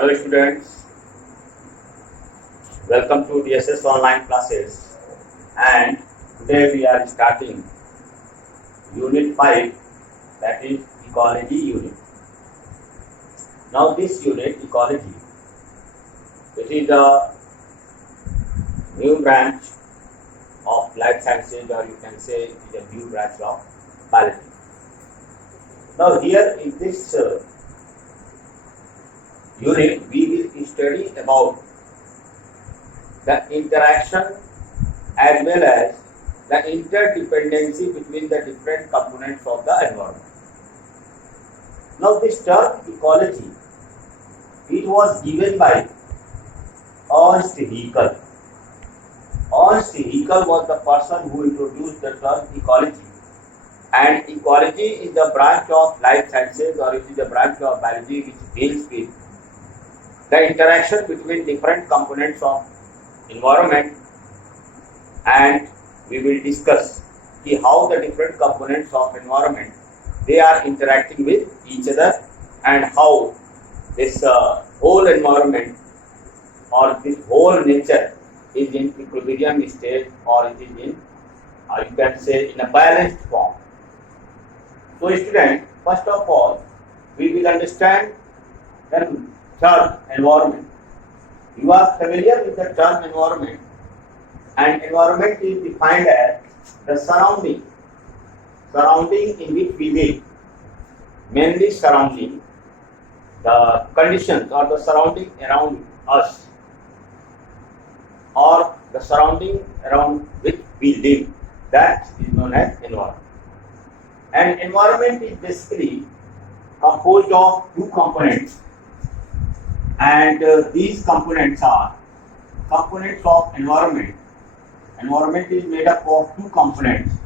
Hello students, welcome to DSS online classes, and today we are starting unit 5, that is ecology unit. Now this unit ecology, it is a new branch of life sciences, or you can say it is a new branch of biology. Now here in this unit we will study about the interaction as well as the interdependency between the different components of the environment. Now this term ecology, it was given by Ernst Haeckel. Ernst Haeckel was the person who introduced the term ecology, and ecology is the branch of life sciences, or it is a branch of biology which deals with the interaction between different components of environment, and we will discuss how the different components of environment they are interacting with each other, and how this whole environment or this whole nature is in equilibrium state, or it is in you can say in a balanced form. So student, first of all we will understand the term environment. You are familiar with the term environment, and environment is defined as the surrounding in which we live, mainly surrounding the conditions or the surrounding around us, or the surrounding around which we live, that is known as environment. And environment is basically composed of two components, and these components are components of environment. Environment is made up of two components.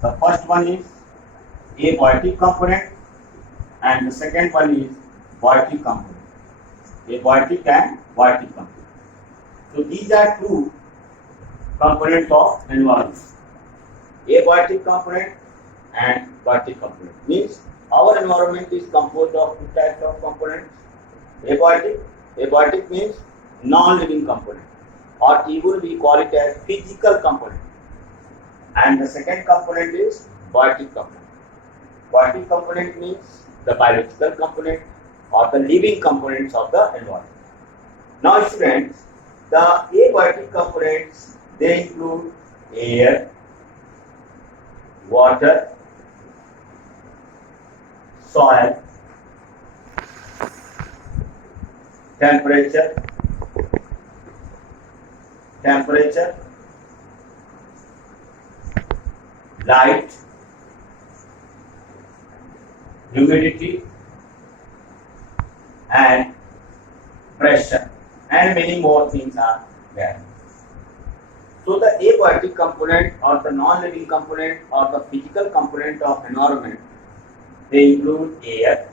The first one is abiotic component, and the second one is biotic component. Abiotic and biotic component. So these are two components of environment. Abiotic component and biotic component means our environment is composed of two types of components. Abiotic means non-living component, or even we call it as physical component, and the second component is biotic component. Biotic component means the biological component or the living components of the environment. Now students, the abiotic components, they include air, water, soil, temperature, light, humidity, and pressure, and many more things are there. So the abiotic component or the non-living component or the physical component of environment, they include air,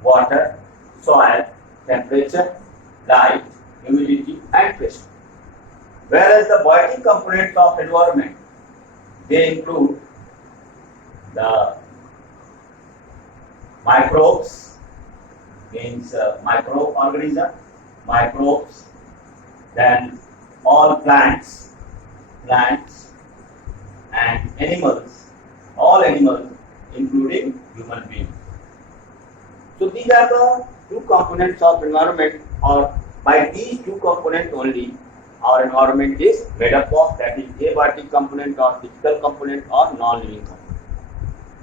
water, soil, temperature, light, humidity, and pressure. Whereas the biotic components of environment, they include the microbes, means microorganism, microbes, then all plants and animals, all animals including human beings. So these are the two components of environment, or by these two components only our environment is made up of, that is abiotic component or physical component or non-living component,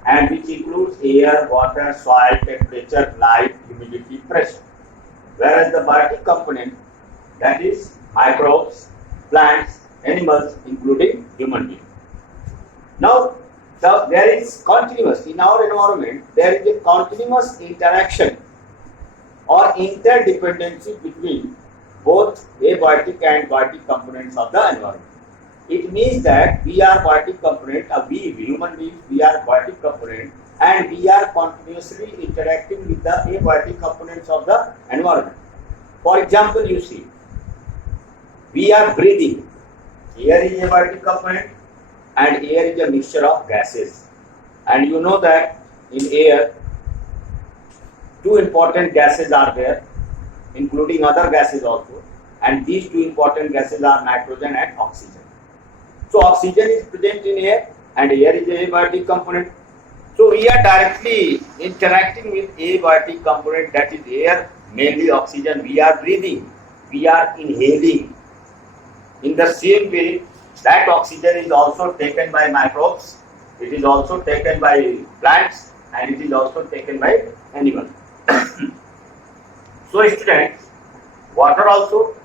and which includes air, water, soil, temperature, light, humidity, pressure. Whereas the biotic component, that is microbes, plants, animals including human beings. Now there is continuous in our environment, there is a continuous interaction or interdependency between both abiotic and biotic components of the environment. It means that we are biotic component, we human beings, we are biotic component, and we are continuously interacting with the abiotic components of the environment. For example, you see, we are breathing. Air is a biotic component, and air is a mixture of gases. And you know that in air, two important gases are there. including other gases also. And these two important gases are nitrogen and oxygen. So oxygen is present in air and air is a abiotic component. So we are directly interacting with abiotic component, that is air, mainly oxygen. We are breathing, we are inhaling. In the same way, that oxygen is also taken by microbes, it is also taken by plants, and it is also taken by animals. So students, water also,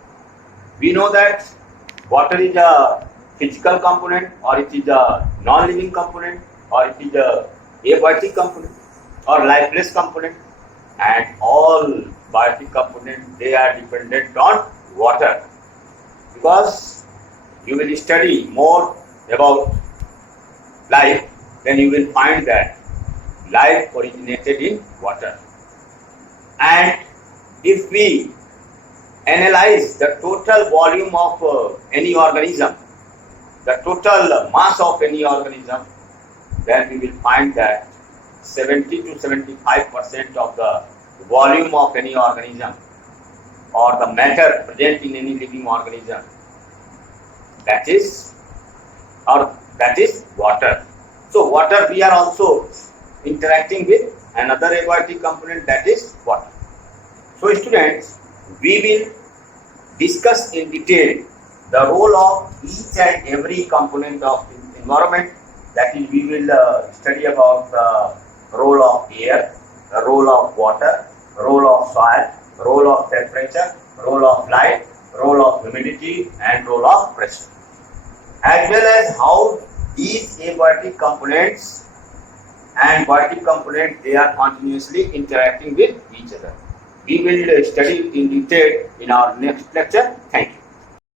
we know that water is a physical component, or it is a non-living component, or it is a abiotic component, or lifeless component, and all biotic components, they are dependent on water. Because you will study more about life, then you will find that life originated in water. And if we analyze the total volume of any organism, the total mass of any organism, then we will find that 70 to 75% of the volume of any organism, or the matter present in any living organism, that is water. So water, we are also interacting with another abiotic component, that is water. So students, we will discuss in detail the role of each and every component of environment. That is, we will study about the role of air, the role of water, role of soil, role of temperature, role of light, role of humidity, and role of pressure, as well as how these abiotic components and biotic components, they are continuously interacting with each other. We will study in detail in our next lecture. Thank you.